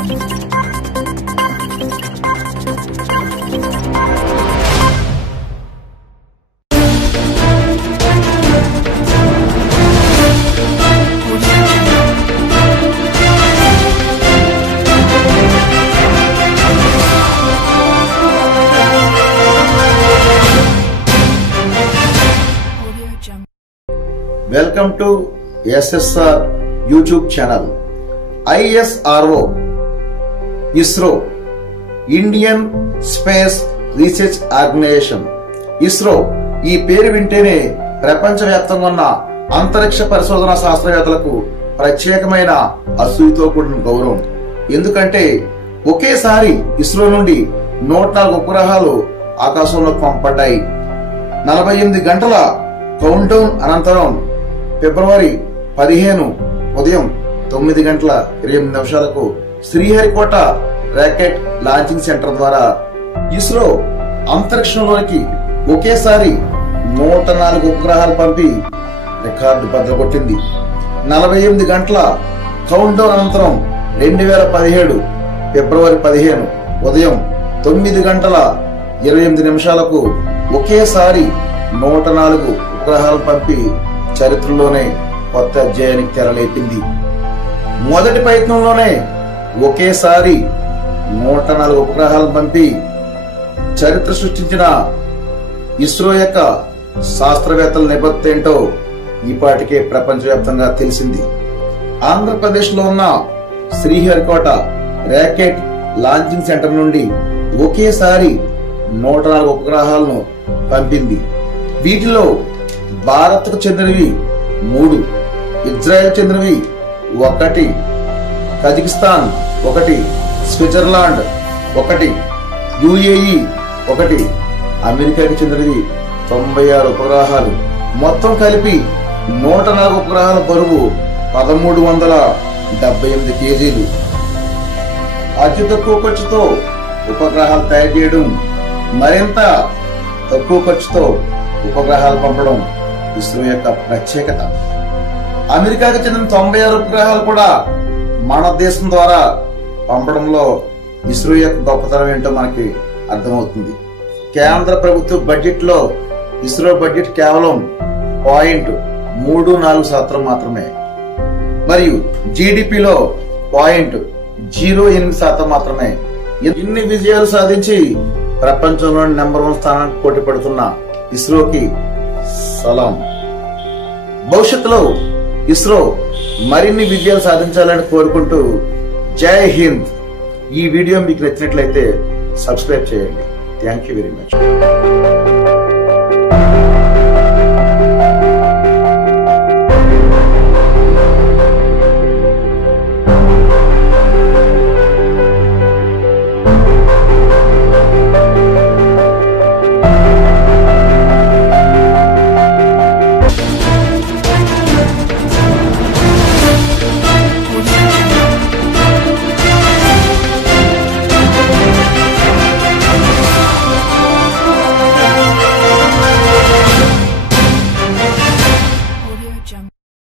Welcome to SSR YouTube channel. ISRO ISRO Indian Space Research Organization. ISRO ఈ పేరు వింటేనే ప్రపంచవ్యాప్తంగా ఉన్న అంతరిక్ష పరిశోధన శాస్త్రవేత్తలకు ప్రత్యేకమైన అసూయతో కూడిన గౌరవం. ఎందుకంటే ఒకేసారి ఇస్రో నుండి 104 ఉపగ్రహాలు ఆకాశంలోకి పంపబడ్డాయి. 48 గంటల కౌంట్ డౌన్ అనంతరం ఫిబ్రవరి 15 ఉదయం 9 గంటల 28 నిమిషాలకు శ్రీహరికోట రాకెట్ లాంచింగ్ సెంటర్ ద్వారా ఇస్రో అంతరిక్షంలోకి ఒకేసారి 104 ఉపగ్రహాలు పంపి రికార్డు బద్దలుకొట్టింది. 48 గంటల కౌంట్ డౌన్ అనంతరం 2017 ఫిబ్రవరి 15 ఉదయం 9 గంటల 28 నిమిషాలకు ఒకేసారి 104 ఉపగ్రహాలు పంపి చరిత్రలోనే కొత్త అధ్యాయానికి తెరలేపింది. మొదటి ప్రయత్నంలోనే ఒకేసారి 104 ఉపగ్రహాలను పంపి చరిత్ర సృష్టించిన ఇస్రో యొక్క శాస్త్రవేత్తల నిబద్ధత ఏంటో ఈపాటికే ప్రపంచవ్యాప్తంగా తెలిసింది. ఆంధ్రప్రదేశ్ లో ఉన్న శ్రీహరికోట రాకెట్ లాంచింగ్ సెంటర్ నుండి ఒకేసారి 104 ఉపగ్రహాలను పంపింది. వీటిలో భారత్ కు చెందినవి 3, ఇజ్రాయెల్ చెందినవి 1, కజకిస్తాన్ 1, స్విట్జర్లాండ్ 1, యుఏఈ 1, అమెరికాకి చెందినవి 96 ఉపగ్రహాలు. మొత్తం కలిపి 104 ఉపగ్రహాల బరువు 1378 కేజీలు. అతి తక్కువ ఖర్చుతో ఉపగ్రహాలు తయారు చేయడం, మరింత తక్కువ ఖర్చుతో ఉపగ్రహాలు పంపడం ఇస్రో యొక్క ప్రత్యేకత. అమెరికాకు చెందిన 96 ఉపగ్రహాలు కూడా మన దేశం ద్వారా పంపడంలో ఇస్రో యొక్క గొప్పతనం ఏంటో మనకి అర్థమవుతుంది. కేంద్ర ప్రభుత్వ బడ్జెట్ లో ఇస్రో బడ్జెట్ కేవలం 0.34% మాత్రమే, మరియు జీడిపిలో 0.08% మాత్రమే. ఇన్ని విజయాలు సాధించి ప్రపంచంలోని నెంబర్ 1 స్థానానికి పోటీ పడుతున్న ఇస్రోకి సలాం. భవిష్యత్తులో ఇస్రో మరిన్ని విజయాలు సాధించాలని కోరుకుంటూ జై హింద్. ఈ వీడియో మీకు నచ్చినట్లయితే సబ్స్క్రైబ్ చేయండి. Thank you very much.